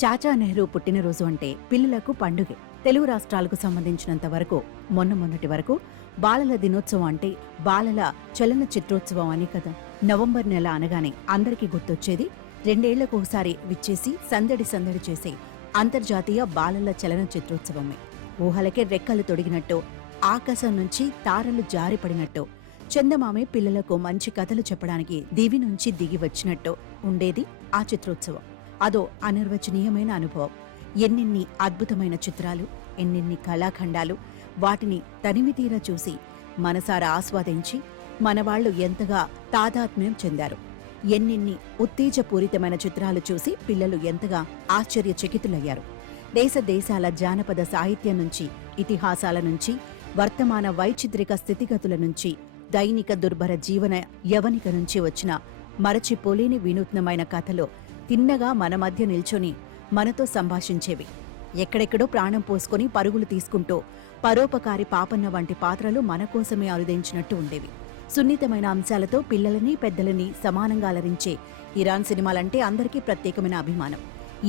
చాచా నెహ్రూ పుట్టినరోజు అంటే పిల్లలకు పండుగే. తెలుగు రాష్ట్రాలకు సంబంధించినంత వరకు మొన్నటి వరకు బాలల దినోత్సవం అంటే బాలల చలన చిత్రోత్సవం అని కదా. నవంబర్ నెల అనగానే అందరికీ గుర్తొచ్చేది రెండేళ్లకు ఒకసారి విచ్చేసి సందడి సందడి చేసే అంతర్జాతీయ బాలల చలన చిత్రోత్సవమే. ఊహలకే రెక్కలు తొడిగినట్టు, ఆకాశం నుంచి తారలు జారిపడినట్టు, చందమామే పిల్లలకు మంచి కథలు చెప్పడానికి దివి నుంచి దిగి వచ్చినట్టు ఉండేది ఆ చిత్రోత్సవం. అదో అనిర్వచనీయమైన అనుభవం. ఎన్నెన్ని అద్భుతమైన చిత్రాలు, ఎన్నెన్ని కళాఖండాలు, వాటిని తనివితీరా చూసి మనసారా ఆస్వాదించి మనవాళ్లు ఎంతగా తాదాత్మ్యం చెందారు. ఎన్నెన్ని ఉత్తేజపూరితమైన చిత్రాలు చూసి పిల్లలు ఎంతగా ఆశ్చర్యచకితులయ్యారు. దేశ దేశాల జానపద సాహిత్యం నుంచి, ఇతిహాసాల నుంచి, వర్తమాన వైచిత్రిక స్థితిగతుల నుంచి, దైనిక దుర్భర జీవన యవనిక నుంచి వచ్చిన మరచిపోలేని వినూత్నమైన కథలో తిన్నగా మన మధ్య నిల్చొని మనతో సంభాషించేవి. ఎక్కడెక్కడో ప్రాణం పోసుకుని పరుగులు తీసుకుంటూ పరోపకారి పాపన్న వంటి పాత్రలు మన కోసమే అరుదించినట్టు ఉండేవి. సున్నితమైన అంశాలతో పిల్లలని పెద్దలని సమానంగా అలరించే ఇరాన్ సినిమాలంటే అందరికీ ప్రత్యేకమైన అభిమానం.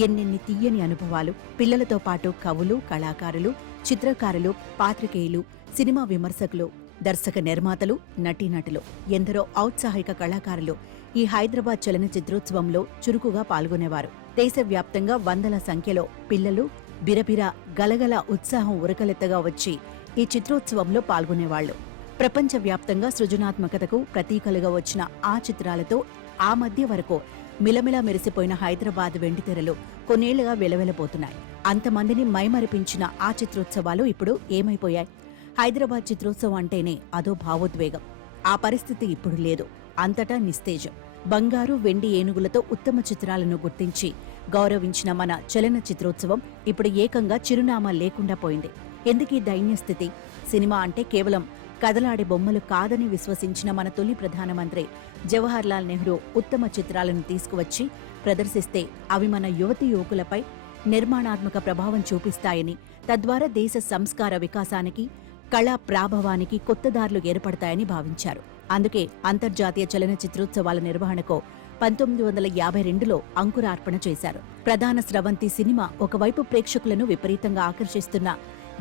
ఎన్నెన్ని తీయని అనుభవాలు. పిల్లలతో పాటు కవులు, కళాకారులు, చిత్రకారులు, పాత్రికేయులు, సినిమా విమర్శకులు, దర్శక నిర్మాతలు, నటీనటులు, ఎందరో ఔత్సాహిక కళాకారులు ఈ హైదరాబాద్ చలన చిత్రోత్సవంలో చురుకుగా పాల్గొనేవారు. దేశవ్యాప్తంగా వందల సంఖ్యలో పిల్లలు బిరబిర గలగల ఉత్సాహం ఉరకలెత్తగా వచ్చి ఈ చిత్రోత్సవంలో పాల్గొనేవాళ్లు. ప్రపంచవ్యాప్తంగా సృజనాత్మకతకు ప్రతీకలుగా వచ్చిన ఆ చిత్రాలతో ఆ మధ్య వరకు మిలమిలా మెరిసిపోయిన హైదరాబాద్ వెండితెరలు కొన్నేళ్లుగా వెలవెలపోతున్నాయి. అంతమందిని మైమరిపించిన ఆ చిత్రోత్సవాలు ఇప్పుడు ఏమైపోయాయి? హైదరాబాద్ చిత్రోత్సవం అంటేనే అదో భావోద్వేగం. ఆ పరిస్థితి ఇప్పుడు లేదు. అంతటా నిస్తేజం. బంగారు, వెండి ఏనుగులతో ఉత్తమ చిత్రాలను గుర్తించి గౌరవించిన మన చలన చిత్రోత్సవం ఇప్పుడు ఏకంగా చిరునామా లేకుండా పోయింది. ఎందుకీ దైన్యస్థితి? సినిమా అంటే కేవలం కదలాడే బొమ్మలు కాదని విశ్వసించిన మన తొలి ప్రధానమంత్రి జవహర్లాల్ నెహ్రూ ఉత్తమ చిత్రాలను తీసుకువచ్చి ప్రదర్శిస్తే అవి మన యువతీ యువకులపై నిర్మాణాత్మక ప్రభావం చూపిస్తాయని, తద్వారా దేశ సంస్కార వికాసానికి, కళా ప్రాభవానికి కొత్త దారులు ఏర్పడతాయని భావించారు. అందుకే అంతర్జాతీయ చలన చిత్రోత్సవాల నిర్వహణకు 1952లో అంకురార్పణ చేశారు. ప్రధాన స్రవంతి సినిమా ఒకవైపు ప్రేక్షకులను విపరీతంగా ఆకర్షిస్తున్న,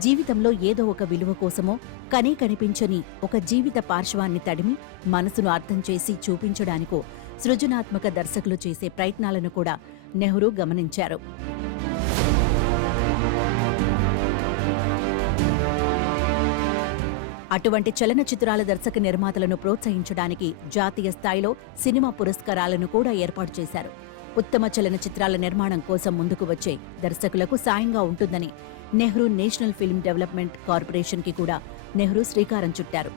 జీవితంలో ఏదో ఒక విలువ కోసమో కనీ కనిపించని ఒక జీవిత పార్శ్వాన్ని తడిమి మనసును అర్థం చేసి చూపించడానికో సృజనాత్మక దర్శకులు చేసే ప్రయత్నాలను కూడా నెహ్రూ గమనించారు. అటువంటి చలనచిత్రాల దర్శక నిర్మాతలను ప్రోత్సహించడానికి జాతీయ స్థాయిలో సినిమా పురస్కారాలను కూడా ఏర్పాటు చేశారు. ఉత్తమ చలనచిత్రాల నిర్మాణం కోసం ముందుకు వచ్చే దర్శకులకు సాయంగా ఉంటుందని Nehru national film development corporation కి కూడా నెహ్రూ శ్రీకారం చుట్టారు.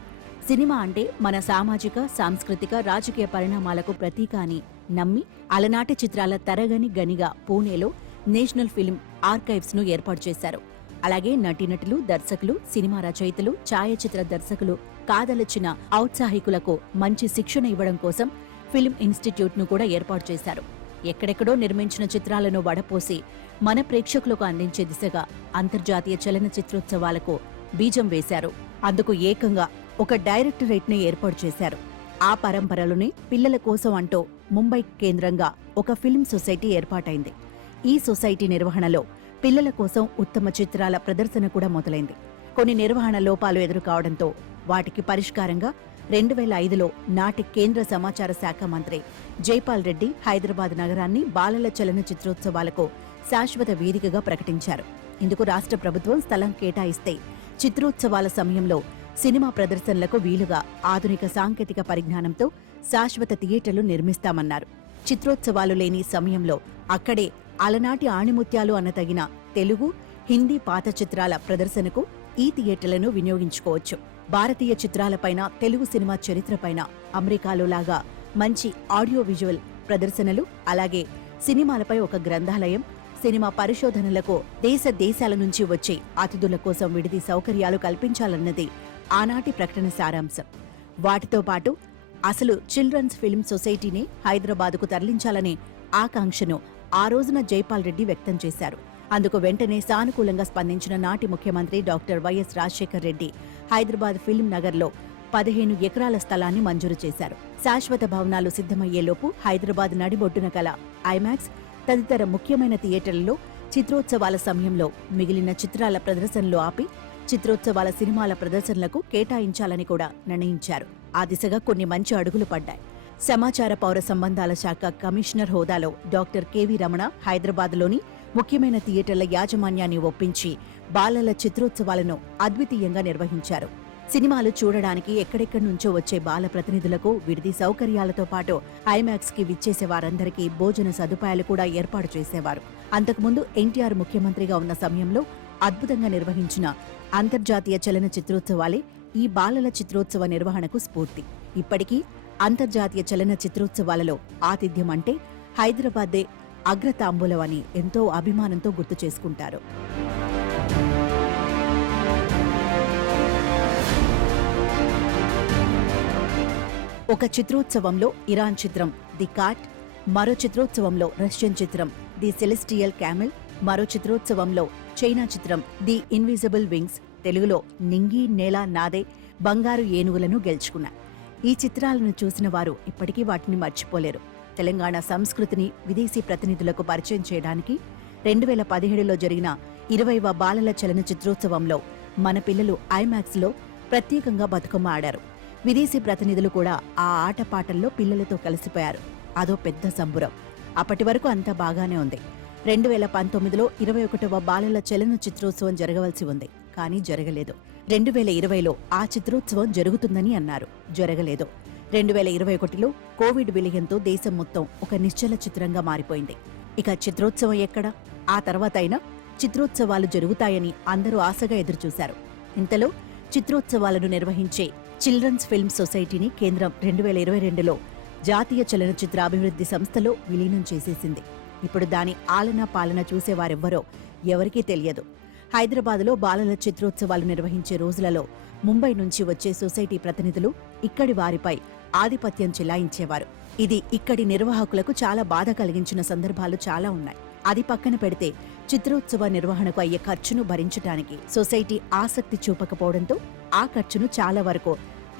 సినిమా అంటే మన సామాజిక, సాంస్కృతిక, రాజకీయ పరిణామాలకు ప్రతీక అని నమ్మి అలనాటి చిత్రాల తరగని గనిగా పూణేలో నేషనల్ ఫిల్మ్ ఆర్కైవ్స్ ను ఏర్పాటు చేశారు. అలాగే నటీనటులు, దర్శకులు, సినిమా రచయితలు, ఛాయాచిత్ర దర్శకులు కాదలచిన ఔత్సాహికులకు మంచి శిక్షణ ఇవ్వడం కోసం ఫిల్మ్ ఇన్స్టిట్యూట్ ను కూడా ఏర్పాటు చేశారు. ఎక్కడెక్కడో నిర్మించిన చిత్రాలను వడపోసి మన ప్రేక్షకులకు అందించే దిశగా అంతర్జాతీయ చలన చిత్రోత్సవాలకు బీజం వేశారు. అందుకు ఏకంగా ఒక డైరెక్టరేట్ ని ఏర్పాటు చేశారు. ఆ పరంపరలోనే పిల్లల కోసం అంటూ ముంబై కేంద్రంగా ఒక ఫిల్మ్ సొసైటీ ఏర్పాటైంది. ఈ సొసైటీ నిర్వహణలో పిల్లల కోసం ఉత్తమ చిత్రాల ప్రదర్శన కూడా మొదలైంది. కొన్ని నిర్వహణ లోపాలు ఎదురుకావడంతో వాటికి పరిష్కారంగా 2005లో నాటి కేంద్ర సమాచార శాఖ మంత్రి జైపాల్ రెడ్డి హైదరాబాద్ నగరాన్ని బాలల చలన చిత్రోత్సవాలకు శాశ్వత వేదికగా ప్రకటించారు. ఇందుకు రాష్ట్ర ప్రభుత్వం స్థలం కేటాయిస్తే చిత్రోత్సవాల సమయంలో సినిమా ప్రదర్శనలకు వీలుగా ఆధునిక సాంకేతిక పరిజ్ఞానంతో శాశ్వత థియేటర్లు నిర్మిస్తామన్నారు. చిత్రోత్సవాలు లేని సమయంలో అక్కడే అలనాటి ఆణిముత్యాలు అన్నతగిన తెలుగు, హిందీ పాత చిత్రాల ప్రదర్శనకు ఈ థియేటర్లను వినియోగించుకోవచ్చు. భారతీయ చిత్రాలపైన, తెలుగు సినిమా చరిత్రపైన అమెరికాలో లాగా మంచి ఆడియో విజువల్ ప్రదర్శనలు, అలాగే సినిమాలపై ఒక గ్రంథాలయం, సినిమా పరిశోధనలకు దేశ దేశాల నుంచి వచ్చే అతిథుల కోసం విడిది సౌకర్యాలు కల్పించాలన్నది ఆనాటి ప్రకటన సారాంశం. వాటితో పాటు అసలు చిల్డ్రన్స్ ఫిల్మ్ సొసైటీని హైదరాబాదుకు తరలించాలనే ఆకాంక్షను ఆ రోజున జైపాల్ రెడ్డి వ్యక్తం చేశారు. అందుకు వెంటనే సానుకూలంగా స్పందించిన నాటి ముఖ్యమంత్రి doctor YS Rajasekhar Reddy Hyderabad film నగర్లో 15 ఎకరాల స్థలాన్ని మంజూరు చేశారు. శాశ్వత భవనాలు సిద్ధమయ్యేలోపు హైదరాబాద్ నడిబొడ్డున కల ఐమాక్స్, తదితర ముఖ్యమైన థియేటర్లలో చిత్రోత్సవాల సమయంలో మిగిలిన చిత్రాల ప్రదర్శనలు ఆపి చిత్రోత్సవాల సినిమాల ప్రదర్శనలకు కేటాయించాలని కూడా నిర్ణయించారు. ఆ దిశగా కొన్ని మంచి అడుగులు పడ్డాయి. సమాచార పౌర సంబంధాల శాఖ కమిషనర్ హోదాలో డాక్టర్ కెవి రమణ హైదరాబాద్లోని ముఖ్యమైన థియేటర్ల యాజమాన్యాన్ని ఒప్పించి బాలల చిత్రోత్సవాలను అద్వితీయంగా నిర్వహించారు. సినిమాలు చూడడానికి ఎక్కడెక్కడి నుంచో వచ్చే బాల ప్రతినిధులకు విడిది సౌకర్యాలతో పాటు ఐమాక్స్ కి విచ్చేసే వారందరికీ భోజన సదుపాయాలు కూడా ఏర్పాటు చేసేవారు. అంతకుముందు ఎన్టీఆర్ ముఖ్యమంత్రిగా ఉన్న సమయంలో అద్భుతంగా నిర్వహించిన అంతర్జాతీయ చలన చిత్రోత్సవాలే ఈ బాలల చిత్రోత్సవ నిర్వహణకు స్ఫూర్తి. ఇప్పటికీ అంతర్జాతీయ చలన చిత్రోత్సవాలలో ఆతిథ్యం అంటే హైదరాబాదే అగ్రతాంబూలం అని ఎంతో అభిమానంతో గుర్తు చేసుకుంటారు. ఒక చిత్రోత్సవంలో ఇరాన్ చిత్రం ది కాట్, మరో చిత్రోత్సవంలో రష్యన్ చిత్రం ది సెలెస్టియల్ క్యామెల్, మరో చిత్రోత్సవంలో చైనా చిత్రం ది ఇన్విజిబుల్ వింగ్స్, తెలుగులో నింగి నేల నాదే, బంగారు ఏనుగులను గెలుచుకున్నాయి. ఈ చిత్రాలను చూసిన వారు ఇప్పటికీ వాటిని మర్చిపోలేరు. తెలంగాణ సంస్కృతిని విదేశీ ప్రతినిధులకు పరిచయం చేయడానికి 2017లో జరిగిన 20వ బాలల చలన చిత్రోత్సవంలో మన పిల్లలు ఐమాక్స్లో ప్రత్యేకంగా బతుకమ్మ ఆడారు. విదేశీ ప్రతినిధులు కూడా ఆ ఆటపాటల్లో పిల్లలతో కలిసిపోయారు. అదో పెద్ద సంబురం. అప్పటి వరకు అంతా బాగానే ఉంది. 2019లో 21వ బాలల చలన చిత్రోత్సవం జరగవలసి ఉంది, కానీ జరగలేదు. 2020లో ఆ చిత్రోత్సవం జరుగుతుందని అన్నారు, జరగలేదు. 2021లో కోవిడ్ విలయంతో దేశం మొత్తం ఒక నిశ్చల చిత్రంగా మారిపోయింది. ఇక చిత్రోత్సవం ఎక్కడ? ఆ తర్వాత అయినా చిత్రోత్సవాలు జరుగుతాయని అందరూ ఆశగా ఎదురుచూశారు. ఇంతలో చిత్రోత్సవాలను నిర్వహించే చిల్డ్రన్స్ ఫిల్మ్ సొసైటీని కేంద్రం 2022లో జాతీయ చలనచిత్ర అభివృద్ధి సంస్థలో విలీనం చేసేసింది. ఇప్పుడు దాని ఆలనా పాలన చూసేవారెవ్వరో ఎవరికీ తెలియదు. హైదరాబాదులో బాలల చిత్రోత్సవాలు నిర్వహించే రోజులలో ముంబై నుంచి వచ్చే సొసైటీ ప్రతినిధులు ఇక్కడి వారిపై ఆధిపత్యం చెలాయించేవారు. ఇది ఇక్కడి నిర్వాహకులకు చాలా బాధ కలిగించిన సందర్భాలు చాలా ఉన్నాయి. అది పక్కన పెడితే చిత్రోత్సవ నిర్వహణకు అయ్యే ఖర్చును భరించడానికి సొసైటీ ఆసక్తి చూపకపోవడంతో ఆ ఖర్చును చాలా వరకు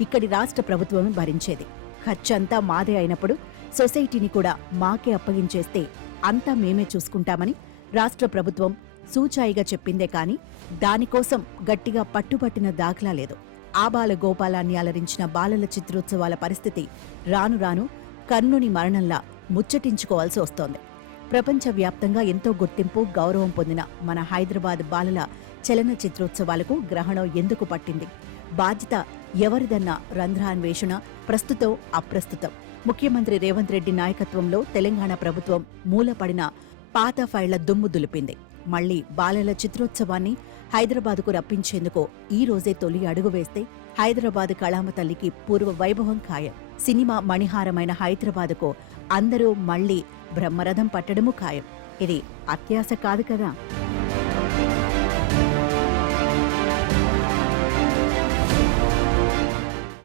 ఇక్కడి రాష్ట్ర ప్రభుత్వమే భరించేది. ఖర్చంతా మాదే అయినప్పుడు సొసైటీని కూడా మాకే అప్పగించేస్తే అంతా మేమే చూసుకుంటామని రాష్ట్ర ప్రభుత్వం సూచాయిగా చెప్పిందే కాని దానికోసం గట్టిగా పట్టుబట్టిన దాఖలా లేదు. ఆబాల గోపాలాన్ని అలరించిన బాలల చిత్రోత్సవాల పరిస్థితి రాను రాను కర్ణుని మరణంలా ముచ్చటించుకోవాల్సి వస్తోంది. ప్రపంచవ్యాప్తంగా ఎంతో గుర్తింపు, గౌరవం పొందిన మన హైదరాబాద్ బాలల చలన చిత్రోత్సవాలకు గ్రహణం ఎందుకు పట్టింది? బాధ్యత ఎవరిదన్న రంధ్రాన్వేషణ ప్రస్తుతం అప్రస్తుతం. ముఖ్యమంత్రి రేవంత్ రెడ్డి నాయకత్వంలో తెలంగాణ ప్రభుత్వం మూలపడిన పాత ఫైళ్ల దుమ్ము దులిపింది. మళ్లీ బాలల చిత్రోత్సవాన్ని హైదరాబాదుకు రప్పించేందుకు ఈ రోజే తొలి అడుగు వేస్తే హైదరాబాద్ కళామ తల్లికి పూర్వ వైభవం ఖాయం. సినిమా మణిహారమైన హైదరాబాదుకు అందరూ మళ్లీ బ్రహ్మరథం పట్టడము ఖాయం. ఇది అత్యాశ కాదు కదా.